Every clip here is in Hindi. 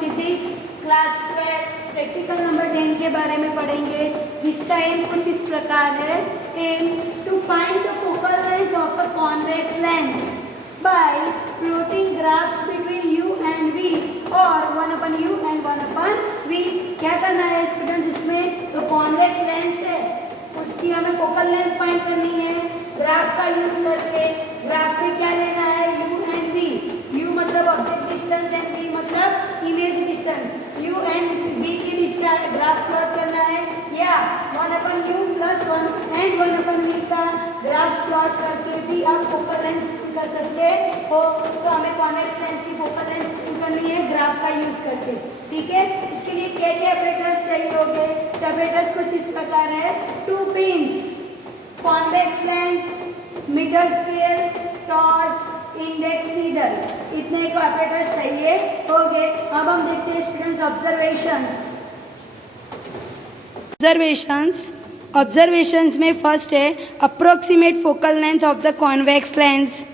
फिजिक्स क्लास 12 प्रैक्टिकल नंबर 10 के बारे में पढ़ेंगे, जिसका एम कुछ इस प्रकार है। Aim to find the focal length of a convex lens by plotting graphs between u and v और 1/u एंड 1/v। क्या करना है स्टूडेंट्स, इसमें तो कॉन्वेक्स लेंस है, उसकी हमें फोकल लेंथ फाइंड करनी है ग्राफ का यूज करके। ग्राफ में क्या लेना है, u एंड v। u मतलब ऑब्जेक्ट डिस्टेंस एंड v मतलब image distance. u and v के बीच का ग्राफ प्लॉट करना है, या 1/u प्लस 1 एंड 1/v का ग्राफ प्लॉट करके भी आप फोकल लेंथ कर सकते हो। तो हमें कॉन्वेक्स लेंस की फोकल लेंथ करनी है ग्राफ का यूज करके, ठीक है। इसके लिए क्या क्या ऑपरेटर्स चाहिए होंगे, तो ऑपरेटर्स कुछ इस प्रकार है। Two pins, convex lens, metre scale, torch, index needle, इतने को ऑपरेटर्स चाहिए होंगे। अब हम देखते हैं स्टूडेंट्स ऑब्जर्वेशंस में फर्स्ट है approximate focal length of the convex lens.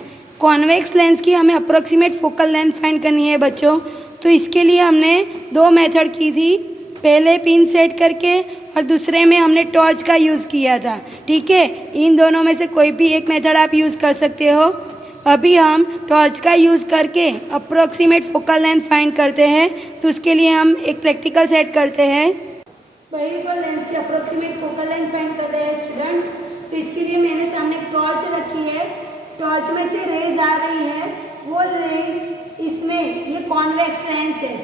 Convex lens की हमें अप्रोक्सीमेट फोकल लेंथ फाइंड करनी है बच्चों। तो इसके लिए हमने दो मेथड की थी, पहले पिन सेट करके और दूसरे में हमने टॉर्च का यूज़ किया था, ठीक है। इन दोनों में से कोई भी एक मेथड आप यूज़ कर सकते हो। अभी हम टॉर्च का यूज़ करके अप्रोक्सीमेट फोकल लेंथ फाइंड करते हैं। तो उसके लिए हम एक प्रैक्टिकल सेट करते हैं। बाइफोकल लेंस की अप्रोक्सीमेट फोकल लेंथ फाइंड कर रहे हैं स्टूडेंट्स। तो इसके लिए मैंने सामने टॉर्च रखी है, टॉर्च में से रेज आ रही है, वो रेज इसमें ये कॉन्वेक्स लेंस है,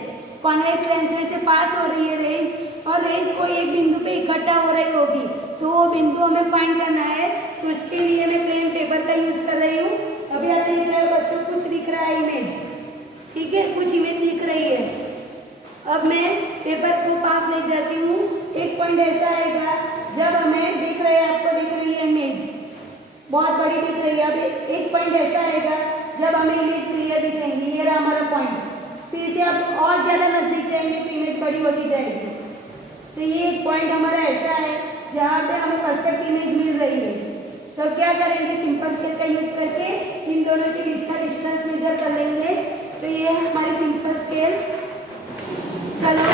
कॉन्वेक्स लेंस में से पास हो रही है रेज, और रेज कोई एक बिंदु पे इकट्ठा हो रही होगी, तो वो बिंदु हमें फाइंड करना है। तो उसके लिए मैं प्लेन पेपर का यूज कर रही हूँ। अभी आप देख रहे हो बच्चों, कुछ दिख रहा है इमेज, ठीक है, कुछ इमेज दिख रही है। अब मैं पेपर को पास ले जाती हूँ। एक पॉइंट ऐसा आएगा जब हमें दिख रहा है, आपको दिख रही है इमेज बहुत बड़ी दिख रही है। अब एक पॉइंट ऐसा आएगा जब हमें इमेज क्लियर दिखेंगी, ये रहा हमारा पॉइंट। फिर से आप और ज़्यादा नजदीक जाएंगे तो इमेज बड़ी होती जाएगी। तो ये एक पॉइंट हमारा ऐसा है जहाँ पे हमें परफेक्ट इमेज मिल रही है। तो क्या करेंगे, सिंपल स्केल का यूज करके इन दोनों के बीच का डिस्टेंस मेजर कर लेंगे। तो ये है हमारी सिंपल स्केल। चलो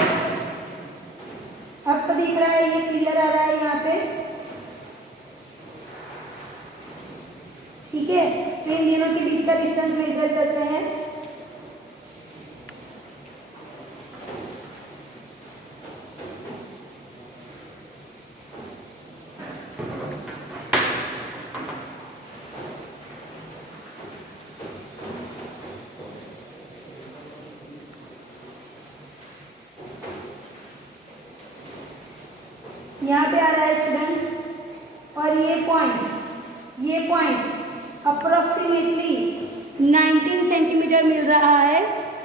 आपको दिख रहा है, ये क्लियर आ रहा है यहाँ पे, ठीक है। तो इन दोनों के बीच का डिस्टेंस मेजर करते हैं। यहाँ पे आ रहा है स्टूडेंट्स, और ये पॉइंट अप्रोक्सीमेटली 19 सेंटीमीटर मिल रहा है,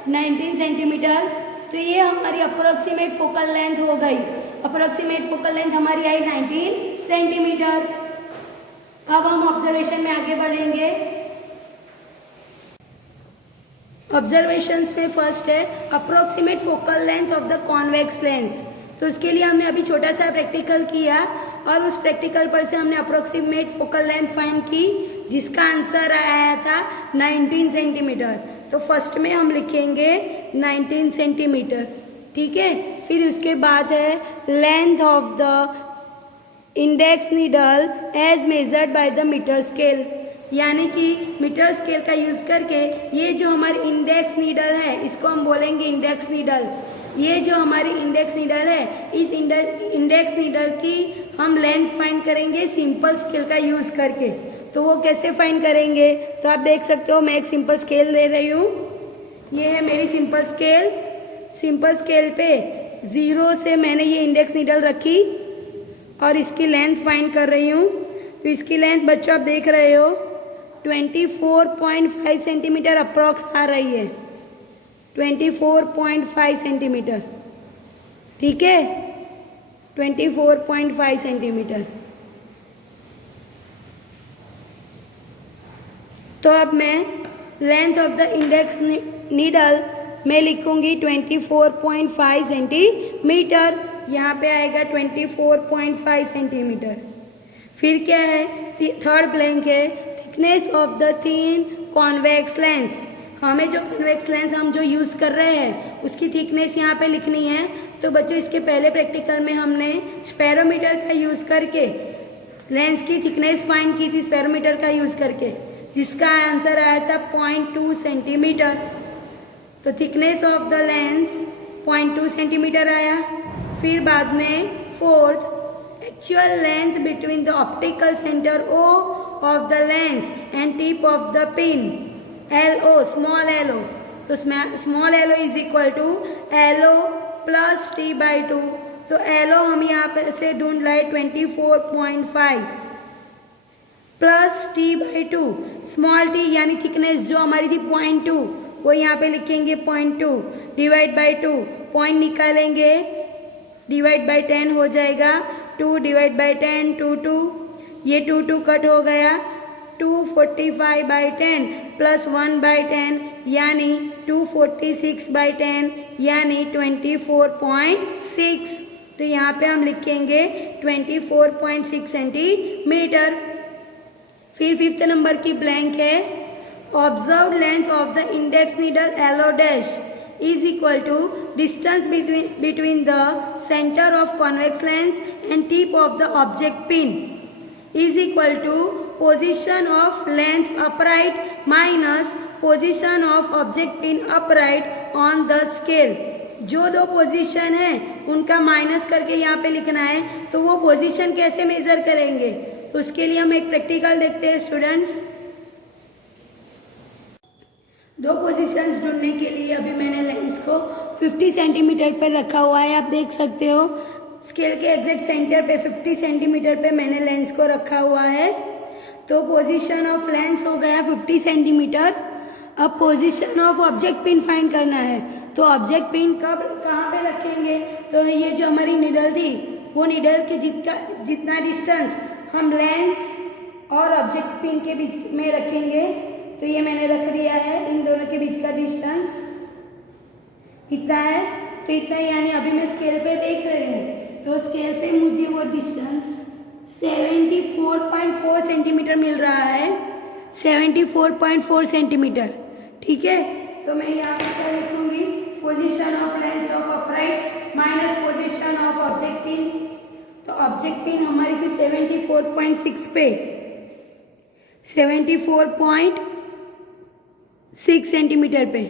19 सेंटीमीटर। तो ये हमारी अप्रोक्सीमेट फोकल लेंथ हो गई। अप्रोक्सीमेट फोकल लेंथ हमारी आई 19 सेंटीमीटर। अब हम ऑब्जर्वेशन में आगे बढ़ेंगे। ऑब्जर्वेशंस में फर्स्ट है approximate focal length of the convex lens. तो उसके लिए हमने अभी छोटा सा प्रैक्टिकल किया, और उस प्रैक्टिकल पर से हमने अप्रोक्सीमेट फोकल लेंथ फाइंड की, जिसका आंसर आया था 19 सेंटीमीटर। तो फर्स्ट में हम लिखेंगे 19 सेंटीमीटर, ठीक है। फिर उसके बाद है length of the index needle as measured by the metre scale, यानी कि मीटर स्केल का यूज करके ये जो हमारी इंडेक्स नीडल है, इसको हम बोलेंगे इंडेक्स नीडल। ये जो हमारी इंडेक्स नीडल है, इस इंडेक्स नीडल की हम लेंथ फाइंड करेंगे सिंपल स्केल का यूज करके। तो वो कैसे फाइंड करेंगे, तो आप देख सकते हो, मैं एक सिंपल स्केल ले रही हूँ। ये है मेरी सिंपल स्केल। सिंपल स्केल पे 0 से मैंने ये इंडेक्स नीडल रखी और इसकी लेंथ फाइंड कर रही हूँ। तो इसकी लेंथ बच्चों आप देख रहे हो 24.5 सेंटीमीटर अप्रॉक्स आ रही है, 24.5 सेंटीमीटर, ठीक है, 24.5 सेंटीमीटर। तो अब मैं length of the index needle में लिखूंगी 24.5 सेंटीमीटर, यहाँ पे आएगा 24.5 सेंटीमीटर। फिर क्या है, थर्ड ब्लैंक है thickness of the thin convex lens. हमें जो कन्वेक्स लेंस हम जो यूज़ कर रहे हैं उसकी थिकनेस यहाँ पे लिखनी है। तो बच्चों इसके पहले प्रैक्टिकल में हमने स्पेरोमीटर का यूज़ करके लेंस की थिकनेस फाइंड की थी, स्पेरोमीटर का यूज़ करके, जिसका आंसर आया था 0.2 सेंटीमीटर। तो thickness of the lens 0.2 centimetre आया। फिर बाद में fourth, actual length between the optical centre O of the lens and tip of the pin LO, small LO। तो small LO is equal to LO plus T/2। तो LO हम यहाँ पर से ढूंढ लाए 24.5 प्लस T/2। स्मॉल t यानी थिकनेस जो हमारी थी 0.2, वो यहाँ पे लिखेंगे 0.2 डिवाइड बाई 2, पॉइंट निकालेंगे, डिवाइड बाई 10 हो जाएगा, 2 डिवाइड बाई 10 2, ये 2 कट हो गया, 245/10 प्लस 1/10 यानी 246/10 यानी 24.6। तो यहाँ पे हम लिखेंगे 24.6 सेंटीमीटर। फिर फिफ्थ नंबर की ब्लैंक है, observe length of the index needle LO dash is equal to distance between the center of convex lens and tip of the object pin is equal to position of length upright minus position of object pin upright on the scale। जो दो पोजीशन है उनका माइनस करके यहाँ पे लिखना है। तो वो पोजीशन कैसे मेजर करेंगे, उसके लिए हम एक प्रैक्टिकल देखते हैं स्टूडेंट्स। दो पोजीशंस ढूंढने के लिए अभी मैंने लेंस को 50 सेंटीमीटर पर रखा हुआ है, आप देख सकते हो स्केल के एग्जैक्ट सेंटर पे 50 सेंटीमीटर पे मैंने लेंस को रखा हुआ है। तो पोजीशन ऑफ लेंस हो गया 50 सेंटीमीटर। अब position of object pin find करना है। तो ऑब्जेक्ट पिन कब कहाँ पे रखेंगे, तो ये जो हमारी निडल थी वो निडल के जितना डिस्टेंस हम लेंस और ऑब्जेक्ट पिन के बीच में रखेंगे। तो ये मैंने रख दिया है, इन दोनों के बीच का डिस्टेंस कितना है, तो इतना, यानी अभी मैं स्केल पे देख रही हूँ तो स्केल पे मुझे वो डिस्टेंस 74.4 सेंटीमीटर मिल रहा है, 74.4 सेंटीमीटर। ठीक है, तो मैं यहाँ पे क्या लिखूंगी, position of lens of upright minus position of object pin. तो ऑब्जेक्ट पिन हमारी थी 74.6 पे, 74.6 सेंटीमीटर पे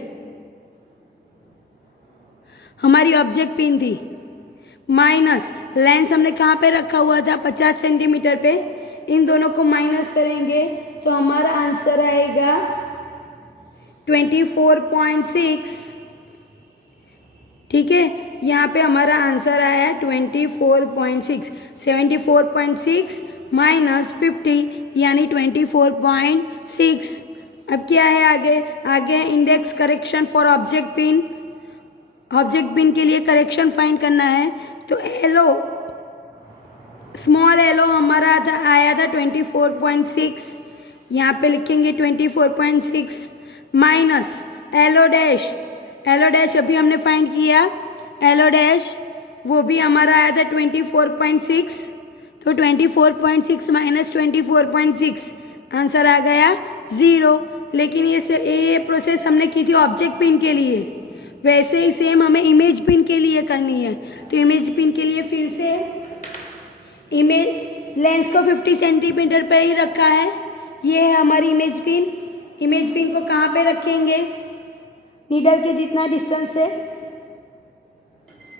हमारी ऑब्जेक्ट पिन थी, माइनस लेंस हमने कहाँ पे रखा हुआ था 50 सेंटीमीटर पे। इन दोनों को माइनस करेंगे तो हमारा आंसर आएगा 24.6। ठीक है, यहाँ पे हमारा आंसर आया 24.6। 74.6 माइनस 50 यानी 24.6। अब क्या है आगे, आगे index correction for object pin. Object pin के लिए करेक्शन फाइंड करना है। तो LO, स्मॉल LO हमारा आया था 24.6, यहाँ पे लिखेंगे 24.6 minus LO dash. LO dash अभी हमने फाइंड किया, LO डैश वो भी हमारा आया था 24.6। तो 24.6 माइनस 24.6 आंसर आ गया 0। लेकिन ये प्रोसेस हमने की थी ऑब्जेक्ट पिन के लिए, वैसे ही सेम हमें इमेज पिन के लिए करनी है। तो इमेज पिन के लिए फिर से इमेज लेंस को 50 सेंटीमीटर पर ही रखा है। ये है हमारी इमेज पिन। इमेज पिन को कहाँ पे रखेंगे, नीडल के जितना डिस्टेंस है,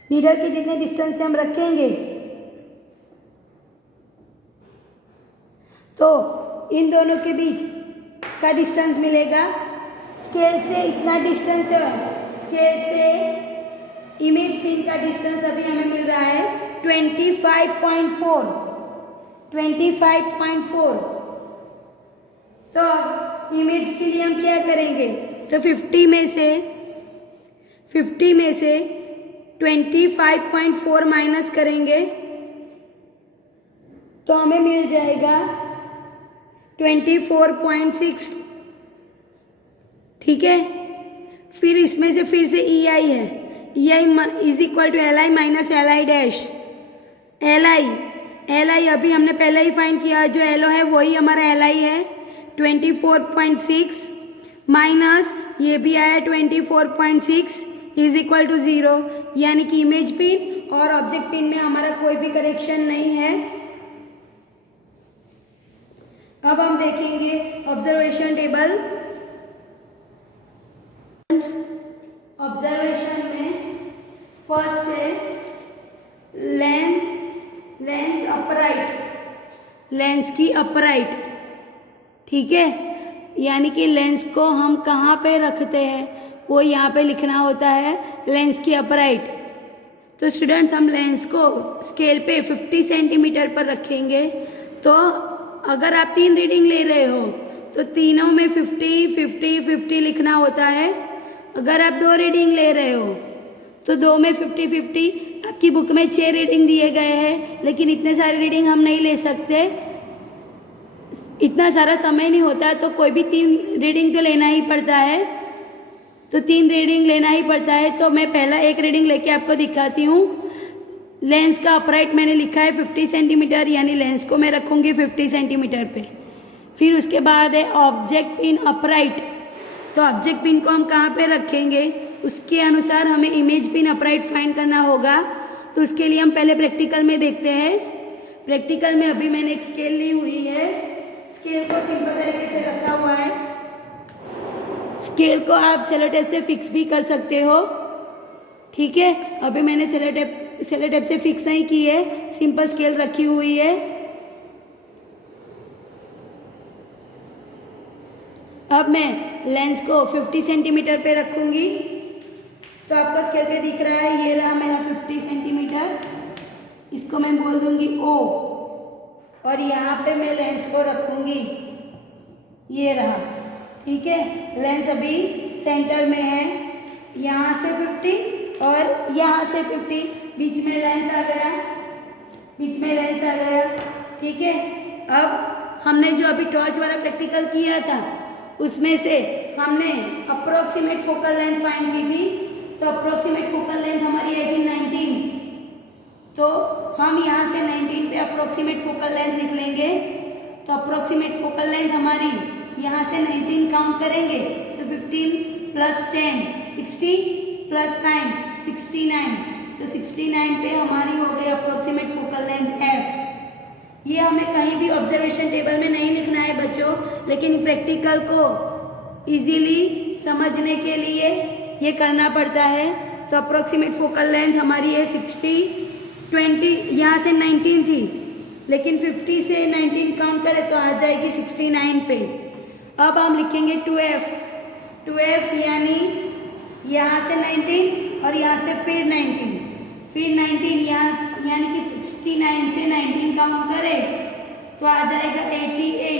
नीडल के जितने डिस्टेंस से हम रखेंगे तो इन दोनों के बीच का डिस्टेंस मिलेगा। स्केल से इतना डिस्टेंस है, स्केल से इमेज पिन का डिस्टेंस अभी हमें मिल रहा है 25.4। तो इमेज के लिए हम क्या करेंगे, तो 50 में से 25.4 माइनस करेंगे तो हमें मिल जाएगा 24.6। ठीक है, फिर इसमें से फिर से EI है, EI is equal to LI minus LI dash. LI अभी हमने पहले ही फाइंड किया, जो LO है वही हमारा LI है। 24.6 माइनस ये भी आया 24.6 इज इक्वल टू 0, यानी कि इमेज पिन और ऑब्जेक्ट पिन में हमारा कोई भी करेक्शन नहीं है। अब हम देखेंगे ऑब्जर्वेशन टेबल। ऑब्जर्वेशन में फर्स्ट है लेंस अपराइट, लेंस की अपराइट, ठीक है, यानी कि लेंस को हम कहाँ पे रखते हैं वो यहाँ पे लिखना होता है, लेंस की अपराइट। तो स्टूडेंट्स हम लेंस को स्केल पे 50 सेंटीमीटर पर रखेंगे। तो अगर आप 3 रीडिंग ले रहे हो तो तीनों में 50 50 50 लिखना होता है। अगर आप 2 रीडिंग ले रहे हो तो 2 में 50 50। आपकी बुक में 6 रीडिंग दिए गए हैं, लेकिन इतने सारे रीडिंग हम नहीं ले सकते, इतना सारा समय नहीं होता, तो कोई भी 3 रीडिंग तो लेना ही पड़ता है। तो 3 रीडिंग लेना ही पड़ता है। तो मैं पहला एक रीडिंग लेके आपको दिखाती हूँ। लेंस का अपराइट मैंने लिखा है 50 सेंटीमीटर, यानी लेंस को मैं रखूँगी 50 सेंटीमीटर पे। फिर उसके बाद है ऑब्जेक्ट पिन अपराइट। तो ऑब्जेक्ट पिन को हम कहाँ पे रखेंगे, उसके अनुसार हमें इमेज पिन अपराइट फाइंड करना होगा। तो उसके लिए हम पहले प्रैक्टिकल में देखते हैं। प्रैक्टिकल में अभी मैंने एक स्केल ली हुई है, स्केल को सिंपल तरीके से रखा हुआ है। स्केल को आप सेलो टेप से फिक्स भी कर सकते हो, ठीक है। अभी मैंने सेलो टेप से फिक्स नहीं की है, सिंपल स्केल रखी हुई है। अब मैं लेंस को 50 सेंटीमीटर पे रखूंगी। तो आपको स्केल पे दिख रहा है, ये रहा मेरा 50 सेंटीमीटर। इसको मैं बोल दूंगी O, और यहाँ पे मैं लेंस को रखूंगी, ये रहा, ठीक है। लेंस अभी सेंटर में है, यहाँ से 50 और यहाँ से 50, बीच में लेंस आ गया, बीच में लेंस आ गया, ठीक है। अब हमने जो अभी टॉर्च वाला प्रैक्टिकल किया था उसमें से हमने अप्रोक्सीमेट फोकल लेंथ फाइंड की थी। तो अप्रोक्सीमेट फोकल लेंथ हमारी आई थी 19। तो हम यहाँ से 19 पे अप्रोक्सीमेट फोकल लेंथ लिख लेंगे। तो अप्रोक्सीमेट फोकल लेंथ हमारी यहाँ से 19 काउंट करेंगे तो 15 + 10 60 + 9 69। तो 69 पे हमारी हो गई अप्रोक्सीमेट फोकल लेंथ F। ये हमें कहीं भी ऑब्जर्वेशन टेबल में नहीं लिखना है बच्चों, लेकिन प्रैक्टिकल को इजीली समझने के लिए ये करना पड़ता है। तो अप्रोक्सीमेट फोकल लेंथ हमारी है 60 20, यहाँ से 19 थी, लेकिन 50 से 19 काउंट करें तो आ जाएगी 69 पे। अब हम लिखेंगे 2F यानी यहाँ से 19 और यहाँ से फिर 19 यहाँ, यानी कि 69 से 19 काउंट करें तो आ जाएगा 88।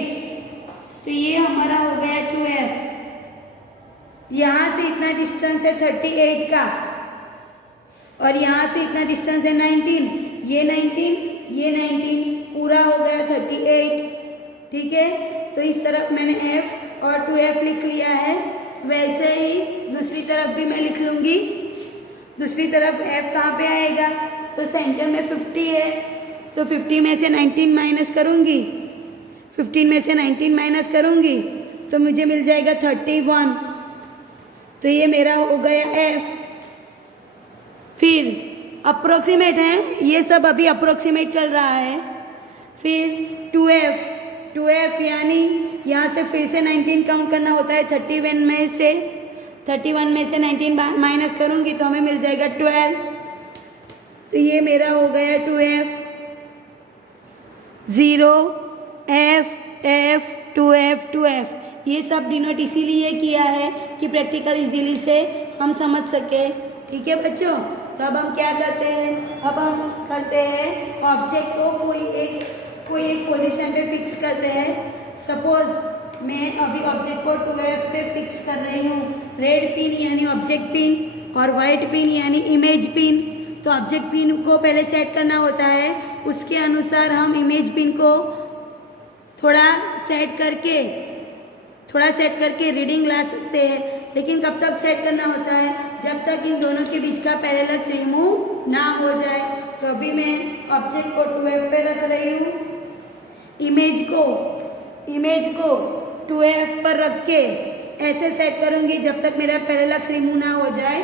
तो ये हमारा हो गया 2F। यहाँ से इतना डिस्टेंस है 38 का, और यहाँ से इतना डिस्टेंस है 19, ये 19 पूरा हो गया 38, ठीक है। तो इस तरफ मैंने F और 2F लिख लिया है। वैसे ही दूसरी तरफ भी मैं लिख लूँगी। दूसरी तरफ F कहाँ पे आएगा, तो सेंटर में 50 है, तो 50 में से 19 माइनस करूँगी, 15 में से 19 माइनस करूँगी तो मुझे मिल जाएगा 31। तो ये मेरा हो गया F। फिर अप्रोक्सीमेट है, ये सब अभी अप्रोक्सीमेट चल रहा है। फिर 2F यानी यहाँ से फिर से 19 काउंट करना होता है। 31 में से 19 माइनस करूँगी तो हमें मिल जाएगा 12। तो ये मेरा हो गया 2F। 0 F 2F। ये सब डिनोट इसीलिए किया है कि प्रैक्टिकल इजीली से हम समझ सके, ठीक है बच्चों। तो अब हम क्या करते हैं, अब हम करते हैं ऑब्जेक्ट को कोई एक पोजीशन पे फिक्स करते हैं। सपोज मैं अभी ऑब्जेक्ट को 2F पे फिक्स कर रही हूँ। रेड पिन यानी ऑब्जेक्ट पिन और वाइट पिन यानी इमेज पिन। तो ऑब्जेक्ट पिन को पहले सेट करना होता है, उसके अनुसार हम इमेज पिन को थोड़ा सेट करके रीडिंग ला सकते हैं। लेकिन कब तक सेट करना होता है, जब तक इन दोनों के बीच का पैरेलक्स रिमूव ना हो जाए। तो अभी मैं ऑब्जेक्ट को 2F पे रख रही हूँ, इमेज को 2F पर रख के ऐसे सेट करूँगी जब तक मेरा पैरेलक्स रिमूव ना हो जाए।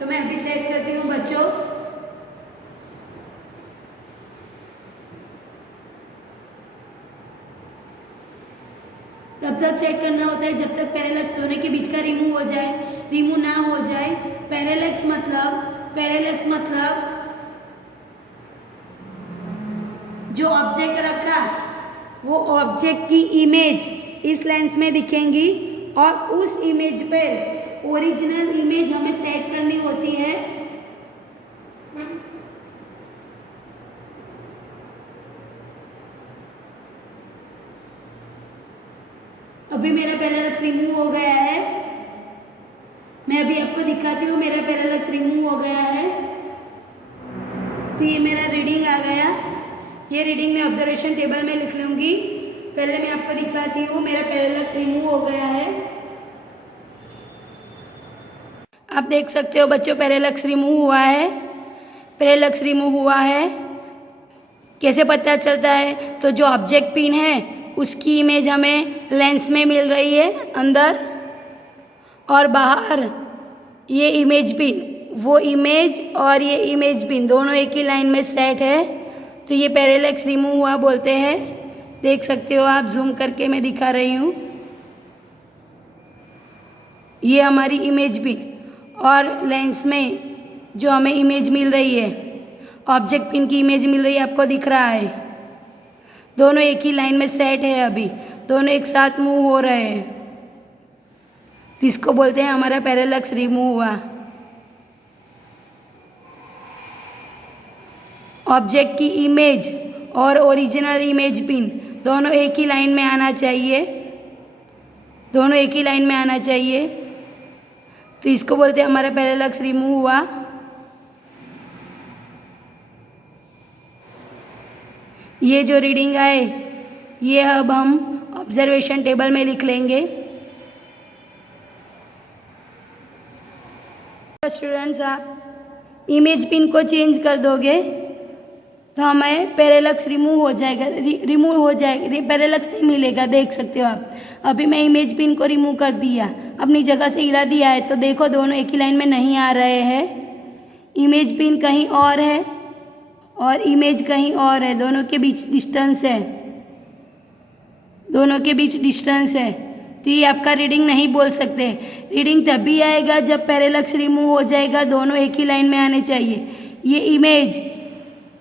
तो मैं अभी सेट करती हूँ बच्चों। तब तक सेट करना होता है जब तक पैरेलक्स दोनों के बीच का रिमूव हो जाए। रिमूव ना हो जाए, पैरेलक्स मतलब जो ऑब्जेक्ट रखा वो ऑब्जेक्ट की इमेज इस लेंस में दिखेंगी और उस इमेज पर ओरिजिनल इमेज हमें सेट करनी होती है। अभी मेरा पैरेलक्स रिमूव हो गया है। मैं अभी आपको दिखाती हूँ मेरा पैरेलक्स रिमूव हो गया है। तो ये मेरा रीडिंग आ गया। ये रीडिंग मैं ऑब्जर्वेशन टेबल में लिख लूँगी। पहले मैं आपको दिखाती हूँ मेरा पैरेलक्स रिमूव हो गया है। आप देख सकते हो बच्चों पैरेलक्स रिमूव हुआ है। पैरेलक्स रिमूव हुआ है। कैसे पता चलता है? तो जो ऑब्जेक्ट पिन है उसकी इमेज हमें लेंस में मिल रही है अंदर, और बाहर ये इमेज पिन, वो इमेज और ये इमेज पिन दोनों एक ही लाइन में सेट है। तो ये पैरेलक्स रिमूव हुआ बोलते हैं। देख सकते हो आप, जूम करके मैं दिखा रही हूँ। ये हमारी इमेज पिन और लेंस में जो हमें इमेज मिल रही है, ऑब्जेक्ट पिन की इमेज मिल रही है, आपको दिख रहा है। दोनों एक ही लाइन में सेट है। अभी दोनों एक साथ मूव हो रहे हैं। इसको बोलते हैं हमारा पैरेलक्स रिमूव हुआ। ऑब्जेक्ट की इमेज और ओरिजिनल इमेज पिन दोनों एक ही लाइन में आना चाहिए। दोनों एक ही लाइन में आना चाहिए। तो इसको बोलते हैं हमारा पैरेलक्स रिमूव हुआ। ये जो रीडिंग आए ये अब हम ऑब्जर्वेशन टेबल में लिख लेंगे। स्टूडेंट्स, आप इमेज पिन को चेंज कर दोगे तो हमें पैरेलक्स रिमूव हो जाएगा। रिमूव हो जाएगा, पैरेलक्स नहीं मिलेगा। देख सकते हो आप, अभी मैं इमेज पिन को रिमूव कर दिया, अपनी जगह से हिला दिया है। तो देखो दोनों एक ही लाइन में नहीं आ रहे हैं। इमेज पिन कहीं और है और इमेज कहीं और है। दोनों के बीच डिस्टेंस है। दोनों के बीच डिस्टेंस है। तो ये आपका रीडिंग नहीं बोल सकते। रीडिंग तभी आएगा जब पैरेलक्स रिमूव हो जाएगा। दोनों एक ही लाइन में आने चाहिए। ये इमेज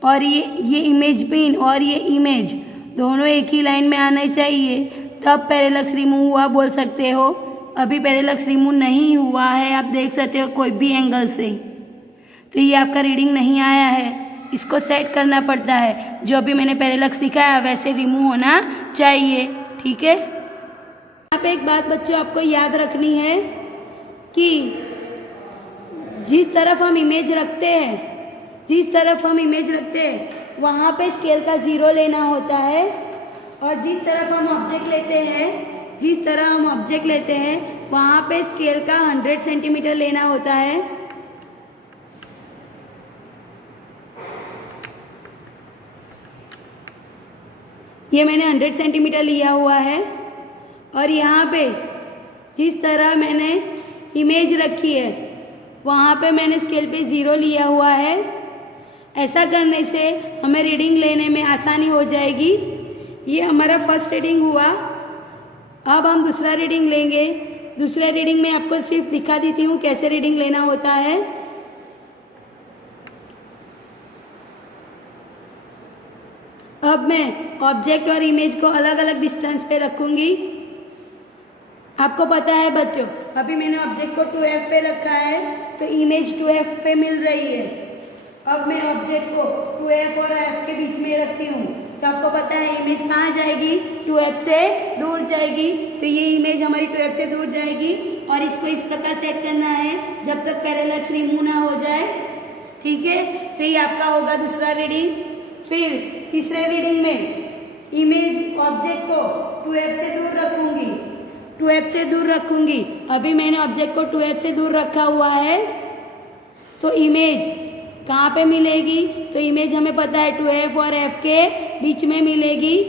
और ये इमेज पिन और ये इमेज दोनों एक ही लाइन में आने चाहिए, तब पैरेलक्स रिमूव हुआ बोल सकते हो। अभी पैरेलक्स रिमूव नहीं हुआ है, आप देख सकते हो कोई भी एंगल से। तो ये आपका रीडिंग नहीं आया है। इसको सेट करना पड़ता है। जो अभी मैंने पैरेलक्स दिखाया वैसे रिमूव होना चाहिए। ठीक है। यहाँ पे एक बात बच्चों आपको याद रखनी है कि जिस तरफ हम इमेज रखते हैं वहाँ पे स्केल का 0 लेना होता है, और जिस तरफ हम ऑब्जेक्ट लेते हैं वहाँ पे स्केल का 100 सेंटीमीटर लेना होता है। ये मैंने 100 सेंटीमीटर लिया हुआ है, और यहाँ पे जिस तरह मैंने इमेज रखी है वहाँ पे मैंने स्केल पे 0 लिया हुआ है। ऐसा करने से हमें रीडिंग लेने में आसानी हो जाएगी। ये हमारा फर्स्ट रीडिंग हुआ। अब हम दूसरा रीडिंग लेंगे। दूसरा रीडिंग में आपको सिर्फ दिखा देती हूँ कैसे रीडिंग लेना होता है। अब मैं ऑब्जेक्ट और इमेज को अलग अलग डिस्टेंस पे रखूँगी। आपको पता है बच्चों, अभी मैंने ऑब्जेक्ट को 2F पे रखा है तो इमेज 2F पे मिल रही है। अब मैं ऑब्जेक्ट को 2F और F के बीच में रखती हूँ तो आपको पता है इमेज कहाँ जाएगी? 2F से दूर जाएगी। तो ये इमेज हमारी 2F से दूर जाएगी, और इसको इस प्रकार सेट करना है जब तक पैरेलक्स रिमूव ना हो जाए। ठीक है। तो ये आपका होगा दूसरा रीडिंग। फिर तीसरे रीडिंग में इमेज ऑब्जेक्ट को 2F से दूर रखूँगी। 2F से दूर रखूँगी। अभी मैंने ऑब्जेक्ट को 2F से दूर रखा हुआ है, तो इमेज कहाँ पे मिलेगी? तो इमेज हमें पता है 2F और F के बीच में मिलेगी।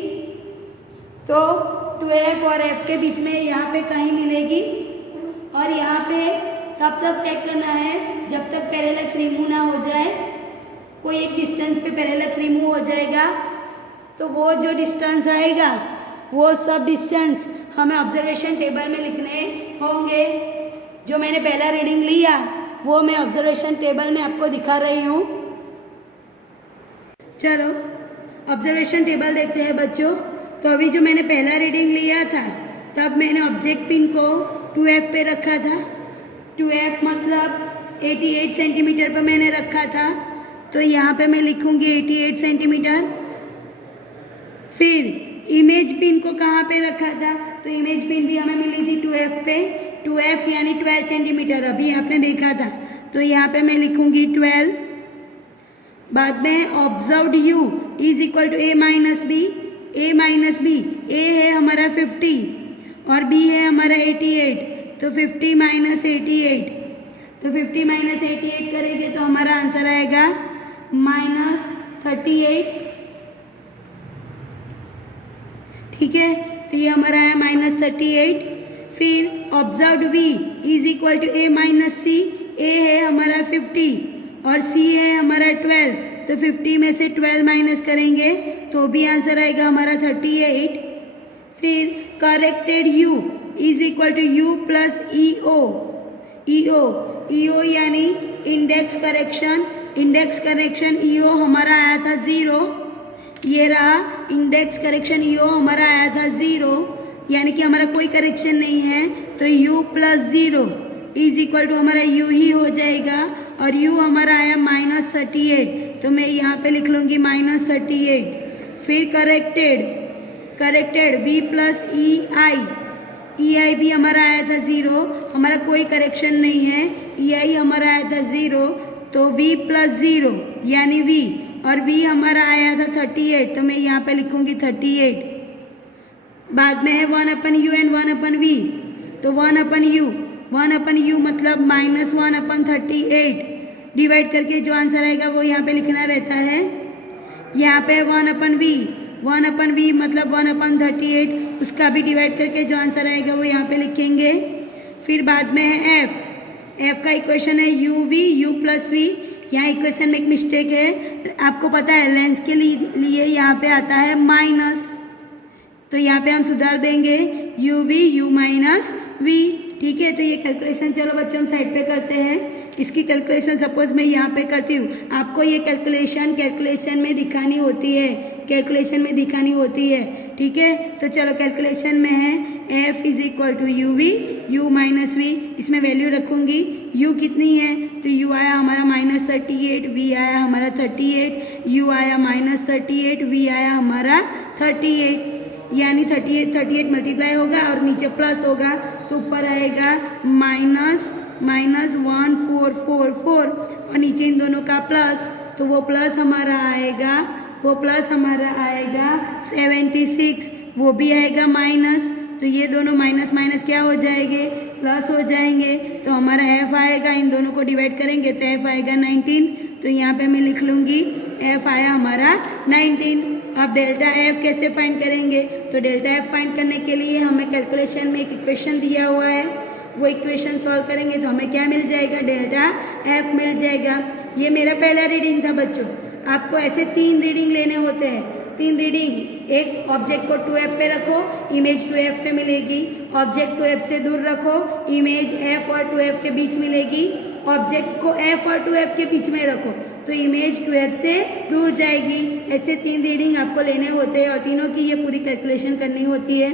तो 2F और F के बीच में यहाँ पे कहीं मिलेगी। और यहाँ पे तब तक सेट करना है जब तक पैरेलक्स रिमूव ना हो जाए। कोई एक डिस्टेंस पे पैरेलक्स रिमूव हो जाएगा तो वो जो डिस्टेंस आएगा वो सब डिस्टेंस हमें ऑब्जर्वेशन टेबल में लिखने होंगे। जो मैंने पहला रीडिंग लिया वो मैं ऑब्जर्वेशन टेबल में आपको दिखा रही हूँ। चलो ऑब्जर्वेशन टेबल देखते हैं बच्चों। तो अभी जो मैंने पहला रीडिंग लिया था तब मैंने ऑब्जेक्ट पिन को 2F पे रखा था। 2F मतलब 88 सेंटीमीटर पर मैंने रखा था, तो यहाँ पे मैं लिखूँगी 88 सेंटीमीटर। फिर इमेज पिन को कहाँ पे रखा था, तो इमेज पिन भी हमें मिली थी 2F पे। 2F यानी 12 सेंटीमीटर अभी आपने देखा था, तो यहाँ पे मैं लिखूँगी 12। बाद में observed U is equal to A minus B. A minus B, A है हमारा 50 और B है हमारा 88, तो 50 माइनस 88, तो 50 माइनस 88 करेंगे तो हमारा आंसर आएगा -38। ठीक है, तो ये हमारा है -38। फिर observed V is equal to A minus C. A है हमारा 50 और C है हमारा 12, तो 50 में से 12 माइनस करेंगे तो भी आंसर आएगा हमारा 38। फिर corrected U is equal to U plus EO। EO यानी index correction. Index correction EO हमारा आया था 0। ये रहा इंडेक्स करेक्शन EO हमारा आया था 0, यानी कि हमारा कोई करेक्शन नहीं है, तो U plus 0 is equal to हमारा U ही हो जाएगा। और U हमारा आया -38, तो मैं यहाँ पे लिख लूँगी -38। फिर करेक्टेड V प्लस EI भी हमारा आया था 0, हमारा कोई करेक्शन नहीं है। EI हमारा आया था 0, तो V प्लस 0 यानी V, और V हमारा आया था 38, तो मैं यहाँ पे लिखूँगी 38। बाद में है 1/U एंड 1/V, तो 1/U मतलब -1/38 डिवाइड करके जो आंसर आएगा वो यहाँ पे लिखना रहता है। यहाँ पे 1/V मतलब 1/38, उसका भी डिवाइड करके जो आंसर आएगा वो यहाँ पे लिखेंगे। फिर बाद में है F का इक्वेशन है U प्लस V। यहाँ इक्वेशन में एक मिस्टेक है, आपको पता है लेंस के लिए यहाँ पे आता है माइनस, तो यहाँ पे हम सुधार देंगे U माइनस V। ठीक है, तो ये कैलकुलेशन चलो बच्चों हम साइड पे करते हैं। इसकी कैलकुलेशन सपोज मैं यहाँ पे करती हूँ, आपको ये कैलकुलेशन में दिखानी होती है। ठीक है, तो चलो कैलकुलेशन में है F is equal to U minus V। इसमें वैल्यू रखूँगी। U कितनी है, तो U आया हमारा -38, V आया हमारा 38, U आया -38, V आया हमारा 38, यानी 38 मल्टीप्लाई होगा और नीचे प्लस होगा, तो ऊपर आएगा -1444 और नीचे इन दोनों का प्लस, तो वो प्लस हमारा आएगा 76, वो भी आएगा माइनस, तो ये दोनों माइनस क्या हो जाएंगे, प्लस हो जाएंगे, तो हमारा F आएगा, इन दोनों को डिवाइड करेंगे तो F आएगा 19, तो यहाँ पे मैं लिख लूँगी F आया हमारा 19। अब डेल्टा F कैसे फाइंड करेंगे, तो डेल्टा F फाइंड करने के लिए हमें कैलकुलेशन में एक इक्वेशन दिया हुआ है, वो इक्वेशन सॉल्व करेंगे तो हमें क्या मिल जाएगा, डेल्टा F मिल जाएगा। ये मेरा पहला रीडिंग था बच्चों। आपको ऐसे 3 रीडिंग लेने होते हैं। 3 रीडिंग, एक ऑब्जेक्ट को 2F पे रखो, इमेज 2F पे मिलेगी। ऑब्जेक्ट 2F से दूर रखो, इमेज F और 2F के बीच मिलेगी। ऑब्जेक्ट को F और 2F के बीच में रखो तो इमेज 2F से दूर जाएगी। ऐसे 3 रीडिंग आपको लेने होते हैं और तीनों की ये पूरी कैलकुलेशन करनी होती है।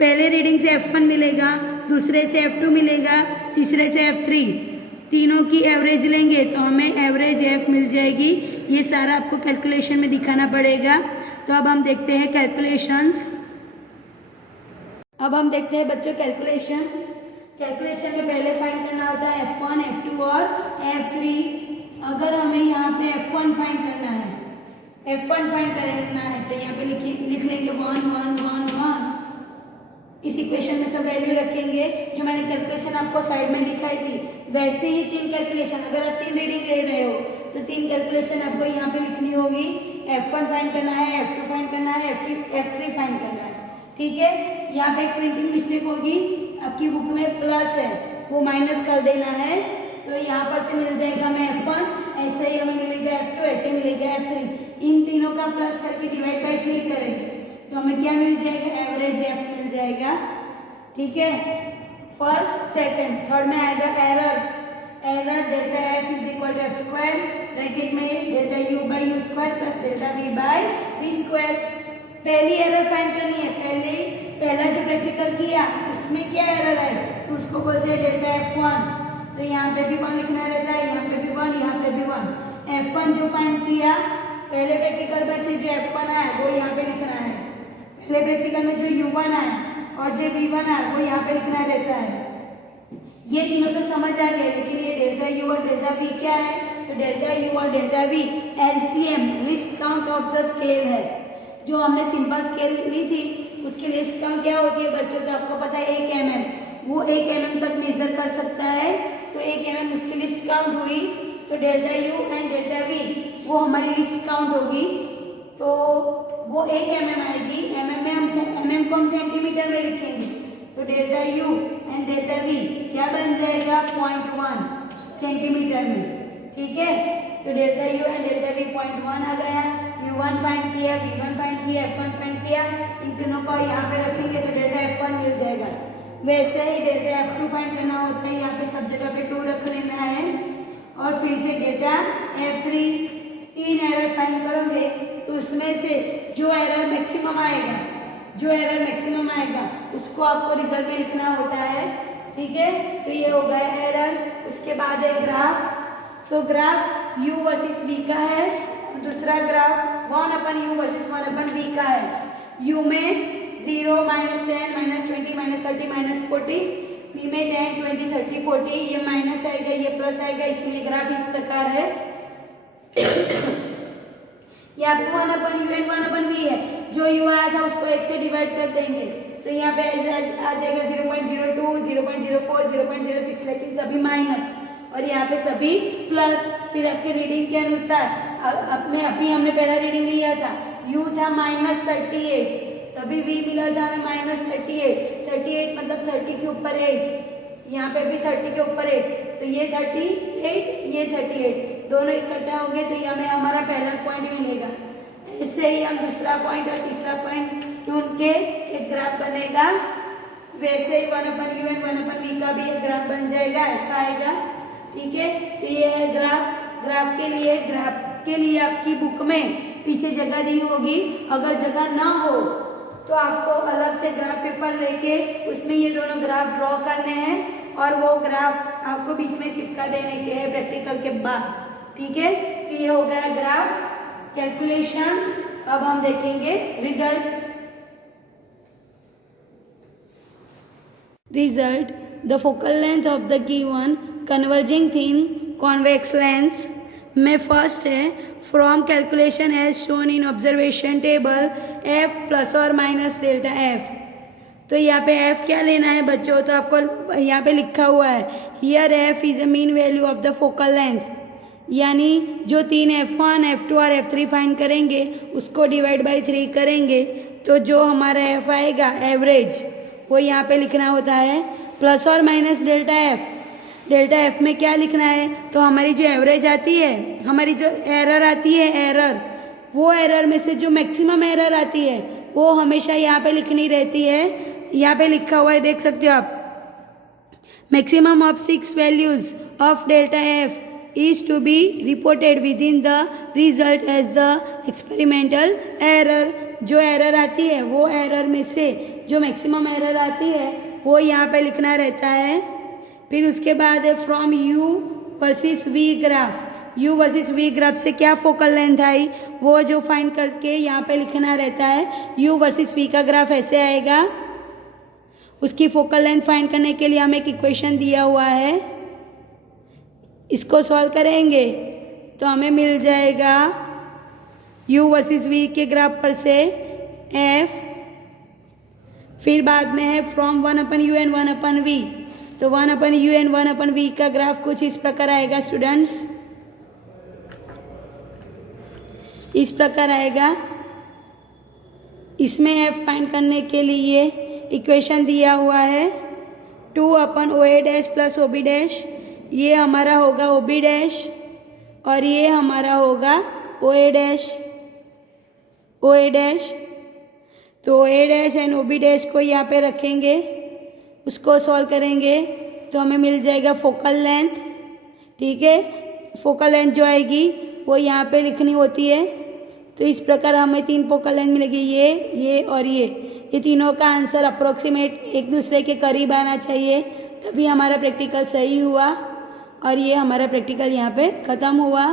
पहले रीडिंग से F1 मिलेगा, दूसरे से F2 मिलेगा, तीसरे से F3। तीनों की एवरेज लेंगे तो हमें एवरेज F मिल जाएगी। ये सारा आपको कैलकुलेशन में दिखाना पड़ेगा। तो अब हम देखते हैं कैलकुलेशंस। अब हम देखते हैं बच्चों कैलकुलेशन में पहले फाइंड करना होता है F1, F2 और F3। अगर हमें यहाँ पे F1 फाइंड करना है तो यहाँ पे लिख लेंगे 1 1 1 1। इस इक्वेशन में सब वैल्यू रखेंगे जो मैंने कैलकुलेशन आपको साइड में दिखाई थी। वैसे ही 3 कैलकुलेशन, अगर आप 3 रीडिंग ले रहे हो तो 3 कैलकुलेशन आपको यहाँ पे लिखनी होगी। F1 फाइंड करना है, F2 फाइंड करना है, F3 फाइंड करना है। ठीक है, यहाँ पे एक प्रिंटिंग मिस्टेक होगी, आपकी बुक में प्लस है, वो माइनस कर देना है। तो यहाँ पर से मिल जाएगा हमें F1, ऐसे ही हमें मिलेगा F2, ऐसे मिलेगा F3। इन तीनों का प्लस करके डिवाइड बाई 3 करेंगे तो हमें क्या मिल जाएगा, एवरेज F मिल जाएगा। ठीक है, फर्स्ट सेकंड थर्ड में आएगा error delta F is equal to F square, bracket में delta U by U square plus delta V by V square. पहली एरर फाइंड करनी है, पहला जो प्रैक्टिकल किया उसमें क्या एरर है तो उसको बोलते हैं डेल्टा F1। तो यहाँ पे भी 1 लिखना रहता है, यहाँ पे भी 1, यहाँ पे भी 1। F1 जो फाइंड किया पहले प्रैक्टिकल में से जो F1 आया वो यहाँ पे लिखना है, पहले प्रैक्टिकल में जो U1 आया और जो V1 आया वो यहाँ पे लिखना रहता है। ये तीनों तो समझ आ गए, लेकिन ये डेल्टा U और डेल्टा V क्या है, तो डेल्टा U और delta V LCM list count of the scale है। जो हमने सिंपल स्केल ली थी उसकी लिस्ट काउंट क्या होती है बच्चों, तो आपको पता है 1 mm, वो 1 mm तक मेजर कर सकता है। तो 1 mm उसकी लिस्ट काउंट हुई, तो delta U and delta V वो हमारी लिस्ट काउंट होगी, तो वो 1 mm आएगी। mm को हम सेंटीमीटर में लिखेंगे, तो delta U and delta V क्या बन जाएगा 0.1 सेंटीमीटर में। ठीक है, तो delta U and delta V 0.1 आ गया। U1 फाइंड किया, V1 फाइंड किया, F1 फाइंड किया, इन तीनों को यहाँ पे रखेंगे तो डेल्टा F1 मिल जाएगा। वैसे ही डेल्टा F2 फाइंड करना होता है, यहाँ पे सब जगह पे 2 रख लेना है और फिर से डेल्टा F3। 3 एरर फाइंड करोगे तो उसमें से जो एरर मैक्सिमम आएगा उसको आपको रिजल्ट में लिखना होता है। ठीक है, तो ये हो गया एरर। उसके बाद है ग्राफ, तो ग्राफ U वर्सेस V का है, दूसरा ग्राफ 1/U वर्सेस 1/V का है। U में 0, -10, -20, -30, -40, V में 10, 20, 30, 40, ये माइनस आएगा ये प्लस आएगा, इसलिए ग्राफ इस प्रकार है। ये आपको 1/U एंड 1/V है, जो U आया था उसको 1 से डिवाइड कर देंगे तो यहाँ पे आ जाएगा 0.02, 0.04, 0.06, लेकिन सभी माइनस और यहाँ पे सभी प्लस। फिर आपके रीडिंग के अनुसार अभी हमने पहला रीडिंग लिया था, U था -38, तभी V मिला था हमें -38 मतलब 30 के ऊपर 8, यहाँ पे भी 30 के ऊपर 8, तो ये 38 ये 38 दोनों इकट्ठा हो गए तो ये हमें हमारा पहला पॉइंट मिलेगा। इससे ही हम दूसरा पॉइंट और तीसरा पॉइंट ढूंढ के एक ग्राफ बनेगा। वैसे ही 1/U एंड 1/V का भी एक ग्राफ बन जाएगा, ऐसा आएगा। ठीक है, तो ये है ग्राफ के लिए आपकी बुक में पीछे जगह दी होगी, अगर जगह ना हो तो आपको अलग से ग्राफ पेपर लेके उसमें ये दोनों ग्राफ ड्रॉ करने हैं और वो ग्राफ आपको बीच में चिपका देने के हैं प्रैक्टिकल के बाद। ठीक है, तो ये हो गया ग्राफ कैलकुलेशंस। अब हम देखेंगे result. The focal length of the given converging thin convex lens में फर्स्ट है from calculation as shown in observation table F plus और माइनस डेल्टा F। तो यहाँ पे F क्या लेना है बच्चों, तो आपको यहाँ पे लिखा हुआ है here F is a mean value of the focal length, यानी जो 3 F1, F2 और F3 फाइंड करेंगे उसको डिवाइड बाई 3 करेंगे तो जो हमारा F आएगा एवरेज वो यहाँ पे लिखना होता है प्लस और minus delta F। Delta F में क्या लिखना है, तो हमारी जो एवरेज आती है, हमारी जो एरर आती है एरर, वो एरर में से जो मैक्सिमम एरर आती है वो हमेशा यहाँ पे लिखनी रहती है। यहाँ पे लिखा हुआ है, देख सकते हो आप, maximum of 6 values of delta F is to be reported within the result as the experimental error। जो एरर आती है वो एरर में से जो मैक्सिमम एरर आती है वो यहाँ पे लिखना रहता है। फिर उसके बाद है from U versus V graph. U versus V graph से क्या फोकल लेंथ आई वो जो फाइंड करके यहाँ पे लिखना रहता है। U वर्सेस V का ग्राफ ऐसे आएगा, उसकी फोकल लेंथ फाइंड करने के लिए हमें एक इक्वेशन दिया हुआ है, इसको सॉल्व करेंगे तो हमें मिल जाएगा U वर्सेस V के ग्राफ पर से F, फिर बाद में है फ्रॉम 1/U एंड 1/V। तो 1/U एंड 1/V का ग्राफ कुछ इस प्रकार आएगा स्टूडेंट्स, इस प्रकार आएगा। इसमें F फाइंड करने के लिए इक्वेशन दिया हुआ है 2 अपन O A dash plus O B dash, ये हमारा होगा ओ बी डैश और ये हमारा होगा ओ A dash, O A dash. तो O A dash and O B dash को यहाँ पे रखेंगे, उसको सॉल्व करेंगे तो हमें मिल जाएगा फोकल लेंथ। ठीक है, फोकल लेंथ जो आएगी वो यहाँ पे लिखनी होती है। तो इस प्रकार हमें 3 फोकल लेंथ मिलेगी, ये और ये तीनों का आंसर अप्रोक्सीमेट एक दूसरे के करीब आना चाहिए, तभी हमारा प्रैक्टिकल सही हुआ। और ये हमारा प्रैक्टिकल यहाँ पे ख़त्म हुआ।